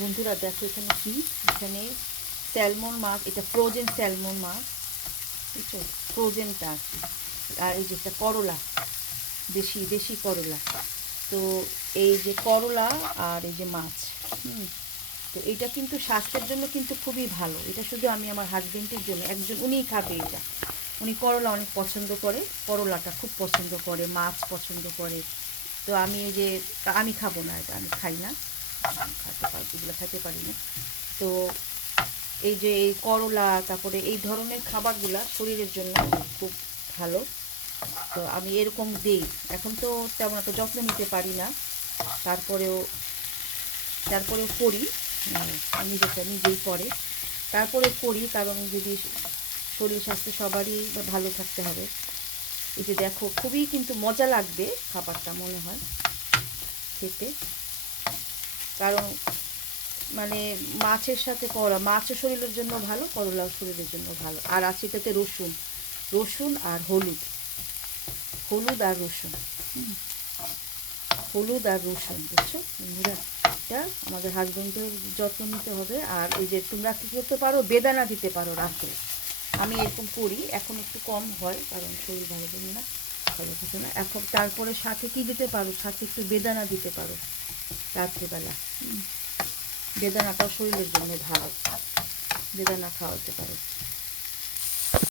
বন্ধুরা দেখো এখানে কি, এখানে স্যালমন মাছ, এটা ফ্রোজেন স্যালমন মাছ, বুঝছো, ফ্রোজেনটা। আর এই যে একটা করলা, দেশি দেশি করলা। তো এই যে করলা আর এই যে মাছ, তো এটা কিন্তু স্বাস্থ্যের জন্য কিন্তু খুবই ভালো। এটা শুধু আমি আমার হাজবেন্ডের জন্য, একজন উনিই খাবে এটা। উনি করলা অনেক পছন্দ করে, করলাটা খুব পছন্দ করে, মাছ পছন্দ করে। তো আমি এই যে, আমি খাবো না, এটা আমি খাই না, খেতে পারি, এগুলো খেতে পারি না। তো এই যে এই করলা, তারপরে এই ধরনের খাবারগুলা শরীরের জন্য খুব ভালো। তো আমি এরকম দিই। এখন তো তেমন একটা যত্ন নিতে পারি না, তারপরেও তারপরেও করি। নিজেটা নিজেই করে, তারপরে করি, কারণ যদি শরীর স্বাস্থ্য সবারই ভালো থাকতে হবে। এই যে দেখো, খুবই কিন্তু মজা লাগবে খাবারটা মনে হয় খেতে, কারণ মানে মাছের সাথে করলা, মাছও শরীরের জন্য ভালো, করলাও শরীরের জন্য ভালো। আর আছে এটাতে রসুন, রসুন আর হলুদ, হলুদ আর রসুন, হলুদ আর রসুন, বুঝছো বন্ধুরা? এটা আমাদের হাজবেন্ডের যত্ন নিতে হবে। আর ওই যে তোমরা কী করতে পারো, বেদানা দিতে পারো রাত্রে। আমি এরকম করি, এখন একটু কম হয় কারণ শরীর ভালো থাকে না, ভালো থাকে না এখন। তারপরে সাথে কি দিতে পারো, সাথে একটু বেদানা দিতে পারো রাত্রিবেলা। বেদানাটাও শরীরের জন্য ভালো, বেদানা খাওয়াতে পারো।